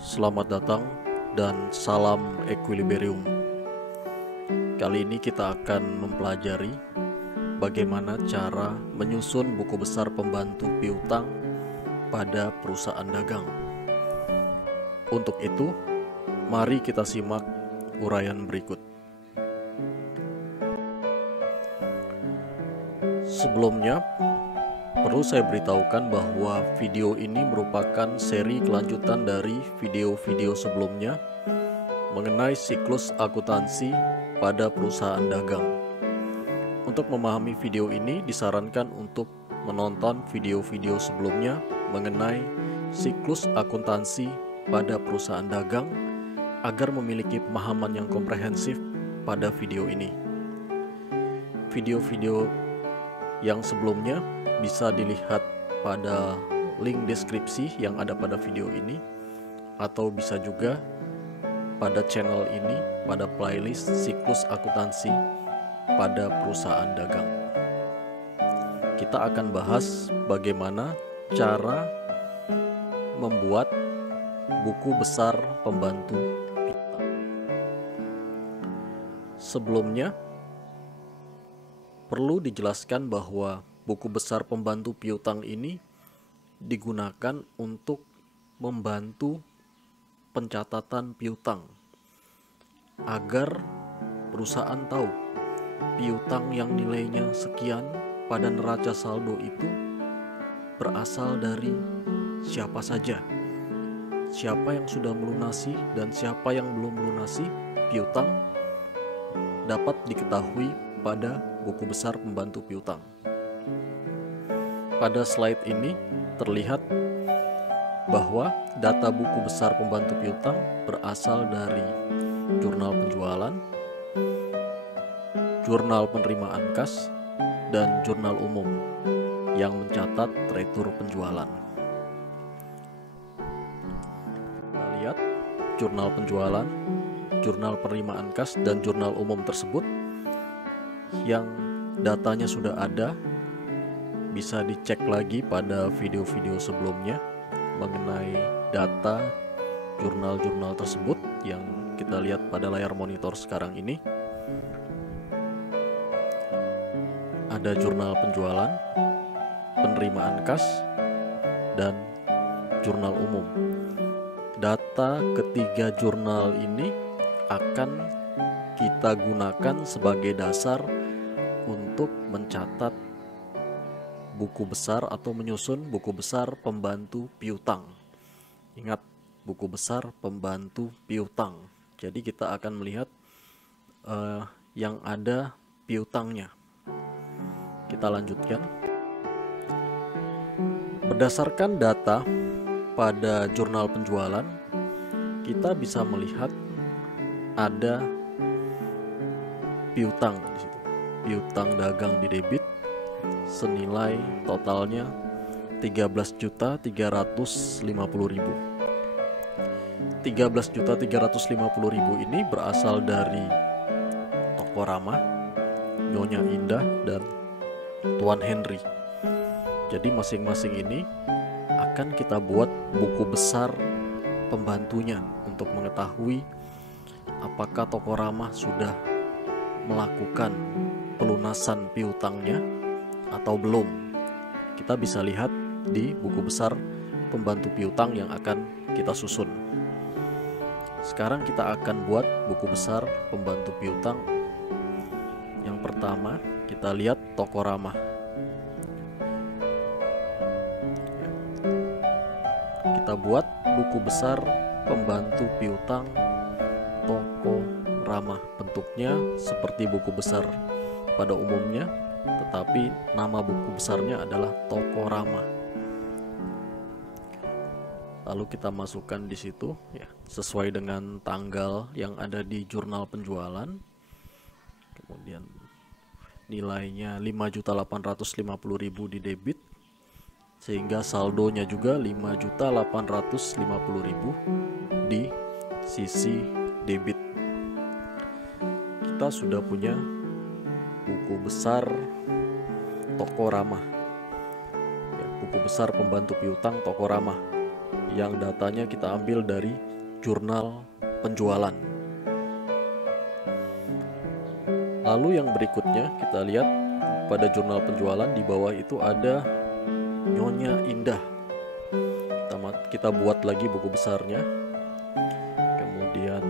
Selamat datang dan salam equilibrium. Kali ini kita akan mempelajari bagaimana cara menyusun buku besar pembantu piutang pada perusahaan dagang. Untuk itu, mari kita simak uraian berikut. Sebelumnya, perlu saya beritahukan bahwa video ini merupakan seri kelanjutan dari video-video sebelumnya mengenai siklus akuntansi pada perusahaan dagang. Untuk memahami video ini, disarankan untuk menonton video-video sebelumnya mengenai siklus akuntansi pada perusahaan dagang agar memiliki pemahaman yang komprehensif pada video ini. Video-video yang sebelumnya bisa dilihat pada link deskripsi yang ada pada video ini, atau bisa juga pada channel ini pada playlist siklus akuntansi pada perusahaan dagang. Kita akan bahas bagaimana cara membuat buku besar pembantu piutang. Sebelumnya, perlu dijelaskan bahwa buku besar pembantu piutang ini digunakan untuk membantu pencatatan piutang agar perusahaan tahu piutang yang nilainya sekian pada neraca saldo itu berasal dari siapa saja, siapa yang sudah melunasi dan siapa yang belum melunasi piutang dapat diketahui pada buku besar pembantu piutang. Pada slide ini terlihat bahwa data buku besar pembantu piutang berasal dari jurnal penjualan, jurnal penerimaan kas, dan jurnal umum yang mencatat retur penjualan. Kita lihat jurnal penjualan, jurnal penerimaan kas, dan jurnal umum tersebut yang datanya sudah ada, bisa dicek lagi pada video-video sebelumnya mengenai data jurnal-jurnal tersebut yang kita lihat pada layar monitor sekarang ini. Ada jurnal penjualan, penerimaan kas, dan jurnal umum. Data ketiga jurnal ini akan kita gunakan sebagai dasar untuk mencatat buku besar atau menyusun buku besar pembantu piutang. Ingat, buku besar pembantu piutang. Jadi kita akan melihat yang ada piutangnya. Kita lanjutkan. Berdasarkan data pada jurnal penjualan, kita bisa melihat ada piutang di situ. Piutang dagang di debit senilai totalnya 13.350.000. 13.350.000 ini berasal dari Toko Rama, Nyonya Indah, dan Tuan Henry. Jadi masing-masing ini akan kita buat buku besar pembantunya untuk mengetahui apakah Toko Rama sudah melakukan pelunasan piutangnya atau belum. Kita bisa lihat di buku besar pembantu piutang yang akan kita susun. Sekarang kita akan buat buku besar pembantu piutang. Yang pertama, kita lihat Toko Rama. Kita buat buku besar pembantu piutang Toko Rama. Bentuknya seperti buku besar pada umumnya, tetapi nama buku besarnya adalah Toko Rama. Lalu kita masukkan di situ ya, sesuai dengan tanggal yang ada di jurnal penjualan. Kemudian nilainya 5.850.000 di debit, sehingga saldonya juga 5.850.000 di sisi debit. Kita sudah punya buku besar Toko Rama ya, buku besar pembantu piutang Toko Rama. yang datanya kita ambil dari jurnal penjualan. Lalu yang berikutnya kita lihat pada jurnal penjualan di bawah itu ada Nyonya Indah. Kita buat lagi buku besarnya. Kemudian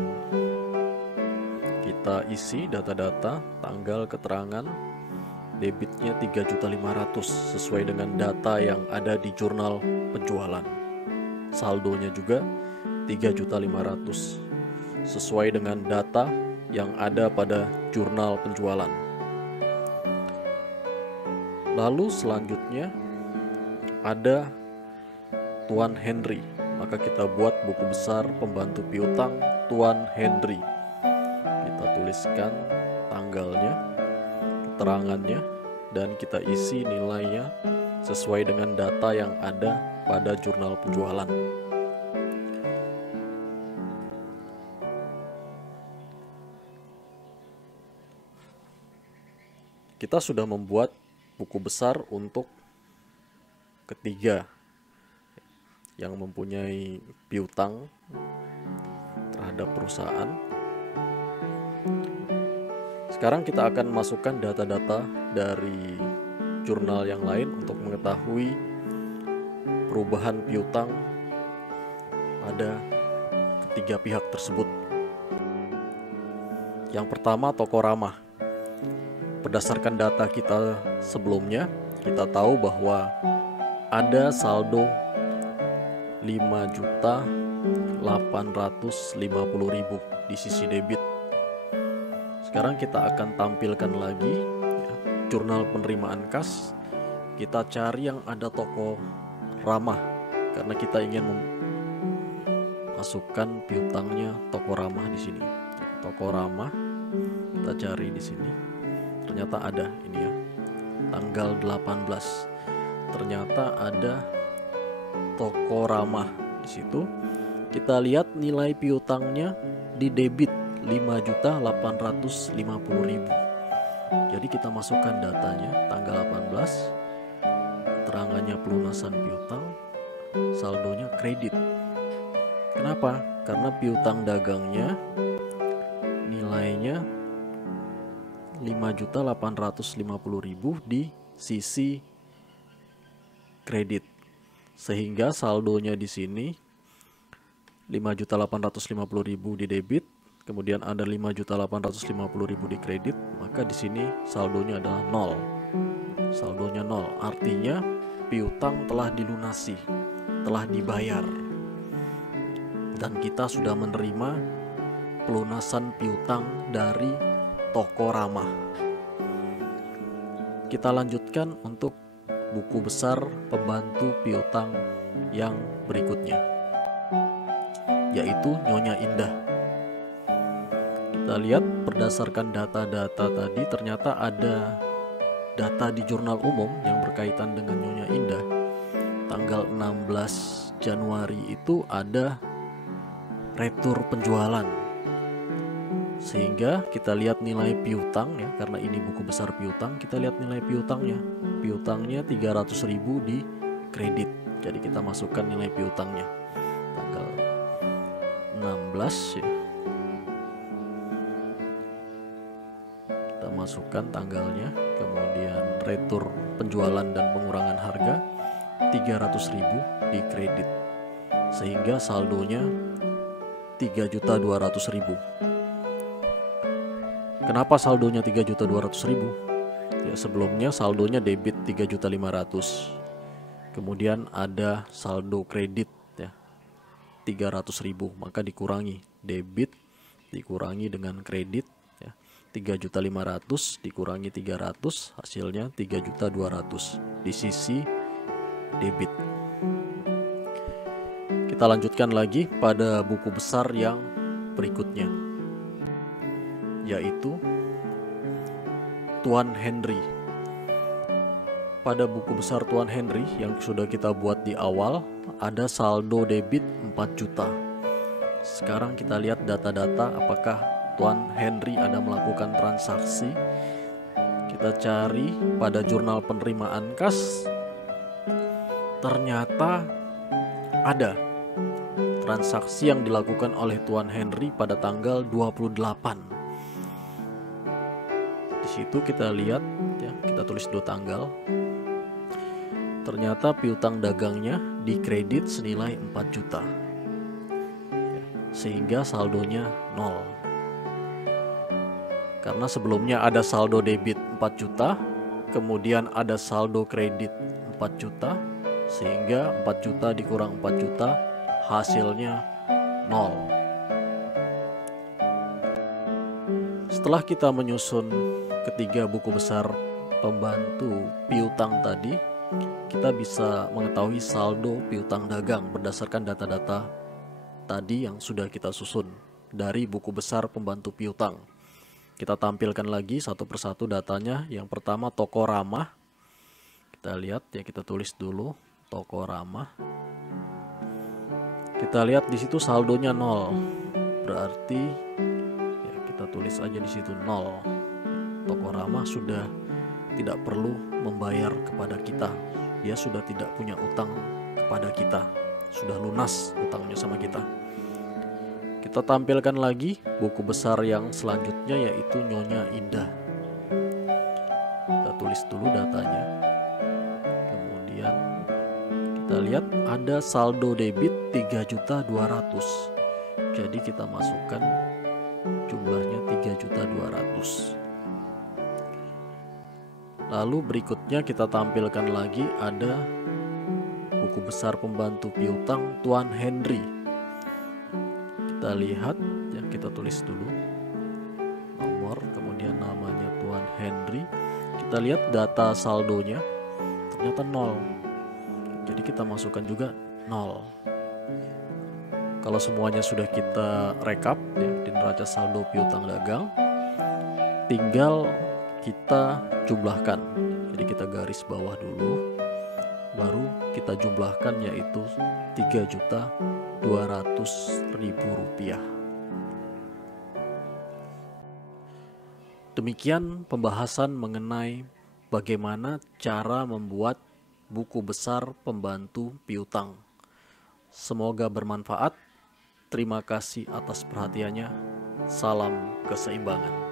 kita isi data-data, tanggal, keterangan, debitnya 3.500.000 sesuai dengan data yang ada di jurnal penjualan. Saldonya juga 3.500.000 sesuai dengan data yang ada pada jurnal penjualan. Lalu selanjutnya ada Tuan Henry. Maka kita buat buku besar pembantu piutang Tuan Henry. Kita tuliskan tanggalnya, keterangannya, dan kita isi nilainya sesuai dengan data yang ada pada jurnal penjualan. Kita sudah membuat buku besar untuk ketiga yang mempunyai piutang terhadap perusahaan. Sekarang kita akan masukkan data-data dari jurnal yang lain untuk mengetahui perubahan piutang pada ketiga pihak tersebut. Yang pertama, Toko Ramah. Berdasarkan data kita sebelumnya, kita tahu bahwa ada saldo 5.850.000 di sisi debit. Sekarang kita akan tampilkan lagi jurnal penerimaan kas. Kita cari yang ada Toko Ramah karena kita ingin memasukkan piutangnya Toko Ramah di sini. Toko Ramah kita cari di sini. Ternyata ada ini ya. Tanggal 18. Ternyata ada Toko Ramah di situ. Kita lihat nilai piutangnya di debit 5.850.000. Jadi kita masukkan datanya tanggal 18, keterangannya pelunasan piutang, saldonya kredit. Kenapa? Karena piutang dagangnya nilainya 5.850.000 di sisi kredit. Sehingga saldonya di sini 5.850.000 di debit, kemudian ada 5.850.000 di kredit, maka di sini saldonya adalah 0. Saldonya 0, artinya piutang telah dilunasi, telah dibayar. Dan kita sudah menerima pelunasan piutang dari Toko Ramah. Kita lanjutkan untuk buku besar pembantu piutang yang berikutnya, yaitu Nyonya Indah. Kita lihat berdasarkan data-data tadi, ternyata ada data di jurnal umum yang berkaitan dengan Nyonya Indah. Tanggal 16 Januari itu ada retur penjualan, sehingga kita lihat nilai piutang ya, karena ini buku besar piutang, kita lihat nilai piutangnya. Piutangnya 300.000 di kredit. Jadi kita masukkan nilai piutangnya tanggal 16 ya. Kita masukkan tanggalnya, kemudian retur penjualan dan pengurangan harga 300.000 di kredit. Sehingga saldonya 3.200.000. Kenapa saldonya 3.200.000? Ya, sebelumnya saldonya debit 3.500.000. Kemudian ada saldo kredit ya 300.000, maka dikurangi debit dikurangi dengan kredit ya. 3.500.000 dikurangi 300, hasilnya 3.200.000 di sisi debit. Kita lanjutkan lagi pada buku besar yang berikutnya, yaitu Tuan Henry. Pada buku besar Tuan Henry yang sudah kita buat di awal, ada saldo debit 4 juta. Sekarang kita lihat data-data apakah Tuan Henry ada melakukan transaksi. Kita cari pada jurnal penerimaan kas. Ternyata ada transaksi yang dilakukan oleh Tuan Henry pada tanggal 28. Di situ kita lihat ya, kita tulis 2 tanggal. Ternyata piutang dagangnya dikredit senilai 4 juta. Sehingga saldonya 0. Karena sebelumnya ada saldo debit 4 juta, kemudian ada saldo kredit 4 juta, sehingga 4 juta dikurang 4 juta hasilnya 0. Setelah kita menyusun ketiga buku besar pembantu piutang tadi, kita bisa mengetahui saldo piutang dagang berdasarkan data-data tadi yang sudah kita susun dari buku besar pembantu piutang. Kita tampilkan lagi satu persatu datanya. Yang pertama toko ramah. Kita lihat ya, kita tulis dulu toko ramah. Kita lihat di situ saldonya 0. Berarti ya kita tulis aja di situ 0. Toko ramah sudah tidak perlu membayar kepada kita. Dia sudah tidak punya utang kepada kita. Sudah lunas utangnya sama kita. Kita tampilkan lagi buku besar yang selanjutnya, yaitu Nyonya Indah. Kita tulis dulu datanya. Kemudian kita lihat ada saldo debit 3.200.000. Jadi kita masukkan jumlahnya 3.200.000. Lalu berikutnya kita tampilkan lagi ada buku besar pembantu piutang Tuan Henry. Kita lihat ya, kita tulis dulu nomor, kemudian namanya Tuan Henry. Kita lihat data saldonya ternyata 0. Jadi kita masukkan juga 0. Kalau semuanya sudah kita rekap ya, di neraca saldo piutang dagang, tinggal kita jumlahkan. Jadi kita garis bawah dulu, baru kita jumlahkan, yaitu 3.200.000 rupiah. Demikian pembahasan mengenai bagaimana cara membuat buku besar pembantu piutang. Semoga bermanfaat. Terima kasih atas perhatiannya. Salam keseimbangan.